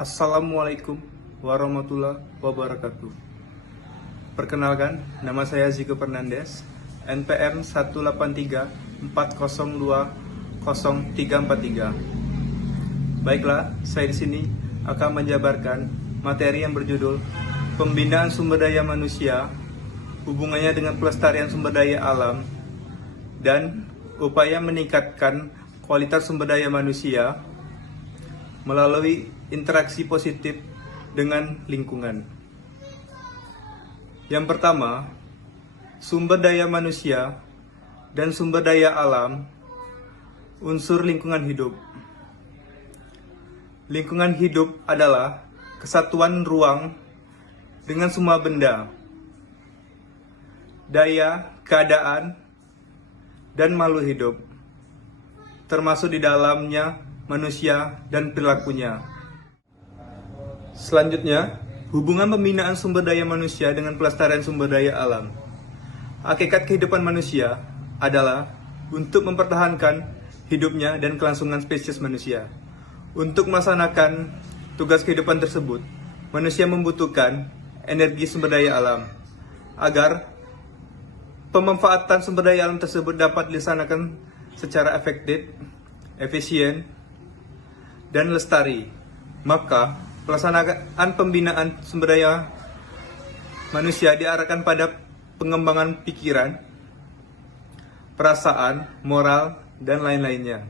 Assalamualaikum warahmatullahi wabarakatuh. Perkenalkan, nama saya Ziko Fernandes, NPM 18340200343. Baiklah, saya di sini akan menjabarkan materi yang berjudul Pembinaan Sumber Daya Manusia, hubungannya dengan pelestarian sumber daya alam, dan upaya meningkatkan kualitas sumber daya manusia melalui interaksi positif dengan lingkungan. Yang pertama, sumber daya manusia dan sumber daya alam, unsur lingkungan hidup. Lingkungan hidup adalah kesatuan ruang dengan semua benda, daya, keadaan, dan makhluk hidup, termasuk di dalamnya manusia dan perilakunya. Selanjutnya, hubungan pembinaan sumber daya manusia dengan pelestarian sumber daya alam. Hakikat kehidupan manusia adalah untuk mempertahankan hidupnya dan kelangsungan spesies manusia. Untuk melaksanakan tugas kehidupan tersebut, manusia membutuhkan energi sumber daya alam agar pemanfaatan sumber daya alam tersebut dapat dilaksanakan secara efektif, efisien, dan lestari. Maka, pelaksanaan pembinaan sumber daya manusia diarahkan pada pengembangan pikiran, perasaan, moral, dan lain-lainnya.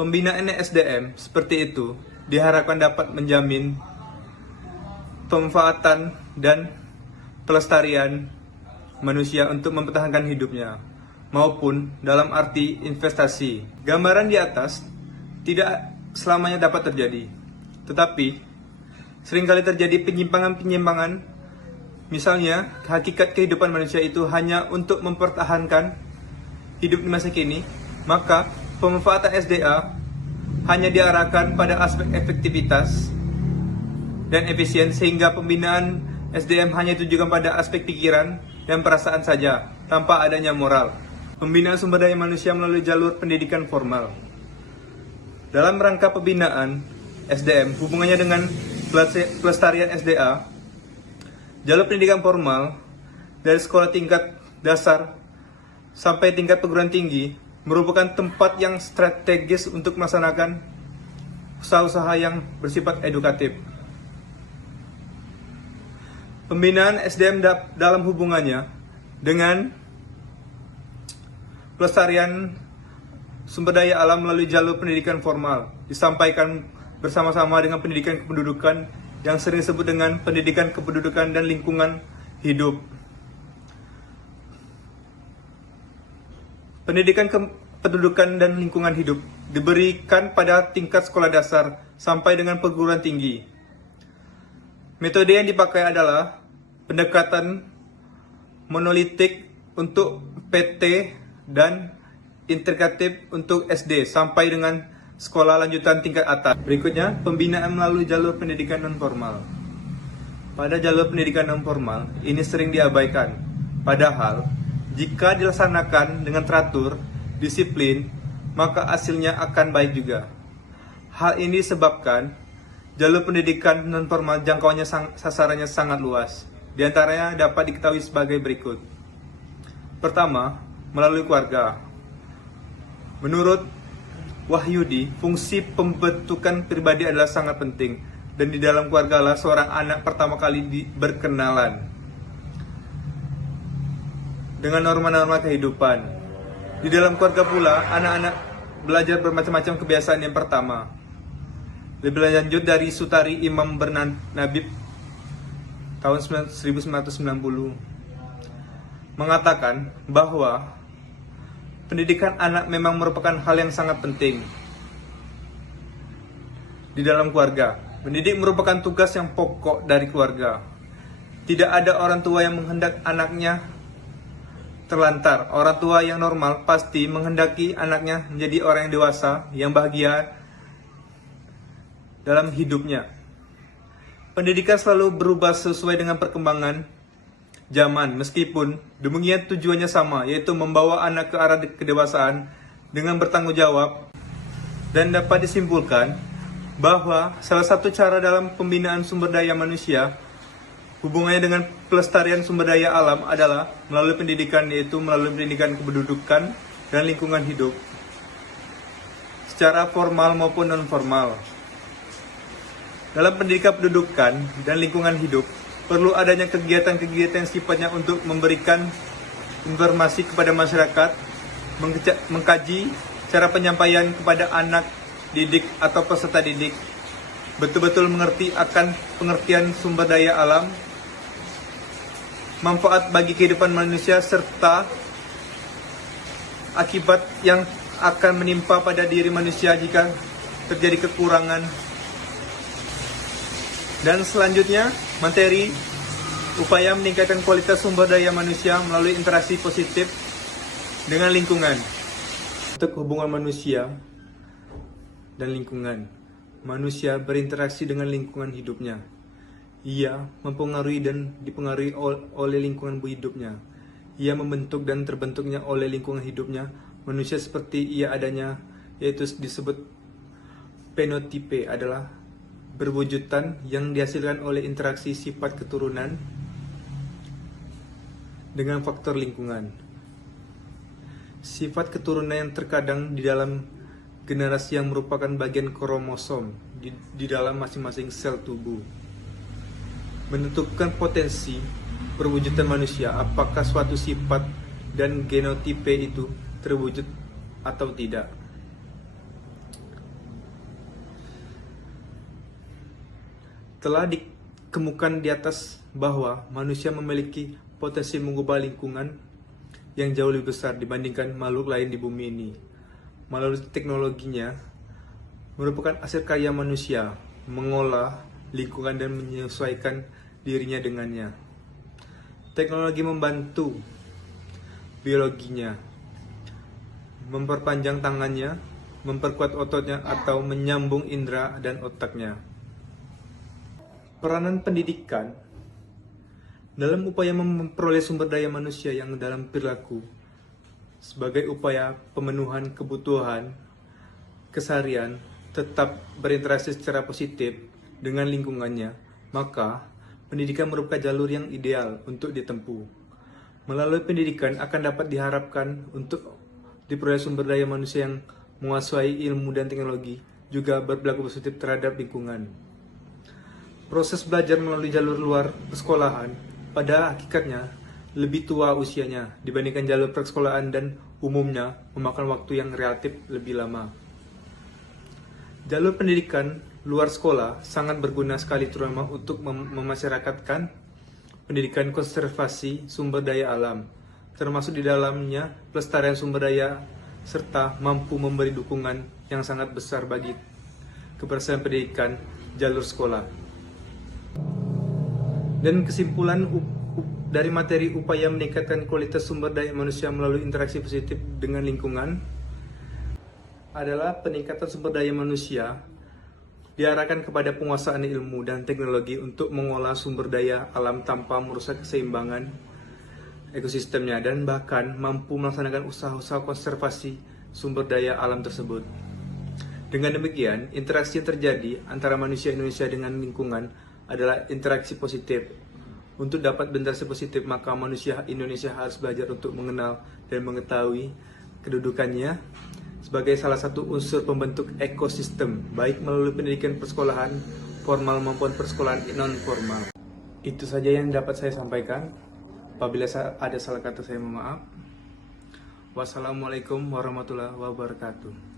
Pembinaan SDM seperti itu diharapkan dapat menjamin pemanfaatan dan pelestarian manusia untuk mempertahankan hidupnya, maupun dalam arti investasi. Gambaran di atas tidak selamanya dapat terjadi, tetapi seringkali terjadi penyimpangan-penyimpangan. Misalnya, hakikat kehidupan manusia itu hanya untuk mempertahankan hidup di masa kini, maka pemanfaatan SDA hanya diarahkan pada aspek efektivitas dan efisien, sehingga pembinaan SDM hanya ditujukan pada aspek pikiran dan perasaan saja, tanpa adanya moral. Pembinaan sumber daya manusia melalui jalur pendidikan formal. Dalam rangka pembinaan SDM, hubungannya dengan pelestarian SDA, jalur pendidikan formal dari sekolah tingkat dasar sampai tingkat perguruan tinggi merupakan tempat yang strategis untuk melaksanakan usaha-usaha yang bersifat edukatif. Pembinaan SDM dalam hubungannya dengan pelestarian sumber daya alam melalui jalur pendidikan formal disampaikan bersama-sama dengan pendidikan kependudukan yang sering disebut dengan pendidikan kependudukan dan lingkungan hidup. Pendidikan kependudukan dan lingkungan hidup diberikan pada tingkat sekolah dasar sampai dengan perguruan tinggi. Metode yang dipakai adalah pendekatan monolitik untuk PT dan integratif untuk SD sampai dengan sekolah lanjutan tingkat atas. Berikutnya, pembinaan melalui jalur pendidikan non-formal. Pada jalur pendidikan non-formal, ini sering diabaikan. Padahal, jika dilaksanakan dengan teratur, disiplin, maka hasilnya akan baik juga. Hal ini disebabkan jalur pendidikan non-formal jangkauannya sasarannya sangat luas. Di antaranya dapat diketahui sebagai berikut. Pertama, melalui keluarga. Menurut Wahyudi, fungsi pembentukan pribadi adalah sangat penting, dan di dalam keluarga lah seorang anak pertama kali berkenalan dengan norma-norma kehidupan. Di dalam keluarga pula, anak-anak belajar bermacam-macam kebiasaan. Yang pertama, lebih lanjut dari Sutari Imam Bernabib tahun 1990 mengatakan bahwa pendidikan anak memang merupakan hal yang sangat penting di dalam keluarga. Mendidik merupakan tugas yang pokok dari keluarga. Tidak ada orang tua yang menghendak anaknya terlantar. Orang tua yang normal pasti menghendaki anaknya menjadi orang yang dewasa, yang bahagia dalam hidupnya. Pendidikan selalu berubah sesuai dengan perkembangan zaman, meskipun demikian tujuannya sama, yaitu membawa anak ke arah kedewasaan dengan bertanggung jawab. Dan dapat disimpulkan, bahwa salah satu cara dalam pembinaan sumber daya manusia hubungannya dengan pelestarian sumber daya alam adalah melalui pendidikan, yaitu melalui pendidikan kependudukan dan lingkungan hidup secara formal maupun non-formal. Dalam pendidikan pendudukan dan lingkungan hidup, perlu adanya kegiatan-kegiatan yang sifatnya untuk memberikan informasi kepada masyarakat, mengkaji cara penyampaian kepada anak didik atau peserta didik, betul-betul mengerti akan pengertian sumber daya alam, manfaat bagi kehidupan manusia, serta akibat yang akan menimpa pada diri manusia jika terjadi kekurangan. Dan selanjutnya, materi upaya meningkatkan kualitas sumber daya manusia melalui interaksi positif dengan lingkungan. Untuk hubungan manusia dan lingkungan, manusia berinteraksi dengan lingkungan hidupnya. Ia mempengaruhi dan dipengaruhi oleh lingkungan hidupnya. Ia membentuk dan terbentuknya oleh lingkungan hidupnya. Manusia seperti ia adanya, yaitu disebut fenotipe, adalah berwujudan yang dihasilkan oleh interaksi sifat keturunan dengan faktor lingkungan. Sifat keturunan yang terkadang di dalam generasi yang merupakan bagian kromosom di dalam masing-masing sel tubuh, menentukan potensi perwujudan manusia, apakah suatu sifat dan genotipe itu terwujud atau tidak. Telah dikemukakan di atas bahwa manusia memiliki potensi mengubah lingkungan yang jauh lebih besar dibandingkan makhluk lain di bumi ini. Melalui teknologinya, merupakan hasil karya manusia, mengolah lingkungan dan menyesuaikan dirinya dengannya. Teknologi membantu biologinya, memperpanjang tangannya, memperkuat ototnya, atau menyambung indera dan otaknya. Peranan pendidikan dalam upaya memperoleh sumber daya manusia yang dalam perilaku sebagai upaya pemenuhan kebutuhan keseharian tetap berinteraksi secara positif dengan lingkungannya, maka pendidikan merupakan jalur yang ideal untuk ditempuh. Melalui pendidikan akan dapat diharapkan untuk diperoleh sumber daya manusia yang menguasai ilmu dan teknologi, juga berperilaku positif terhadap lingkungan. Proses belajar melalui jalur luar persekolahan pada hakikatnya lebih tua usianya dibandingkan jalur persekolahan dan umumnya memakan waktu yang relatif lebih lama. Jalur pendidikan luar sekolah sangat berguna sekali, terutama untuk memasyarakatkan pendidikan konservasi sumber daya alam, termasuk di dalamnya pelestarian sumber daya, serta mampu memberi dukungan yang sangat besar bagi keberhasilan pendidikan jalur sekolah. Dan kesimpulan dari materi upaya meningkatkan kualitas sumber daya manusia melalui interaksi positif dengan lingkungan adalah peningkatan sumber daya manusia diarahkan kepada penguasaan ilmu dan teknologi untuk mengolah sumber daya alam tanpa merusak keseimbangan ekosistemnya, dan bahkan mampu melaksanakan usaha-usaha konservasi sumber daya alam tersebut. Dengan demikian, interaksi yang terjadi antara manusia Indonesia dengan lingkungan adalah interaksi positif. Untuk dapat berinteraksi positif, maka manusia Indonesia harus belajar untuk mengenal dan mengetahui kedudukannya sebagai salah satu unsur pembentuk ekosistem, baik melalui pendidikan persekolahan formal maupun persekolahan non-formal. Itu saja yang dapat saya sampaikan. Apabila ada salah kata, saya mohon maaf. Wassalamualaikum warahmatullahi wabarakatuh.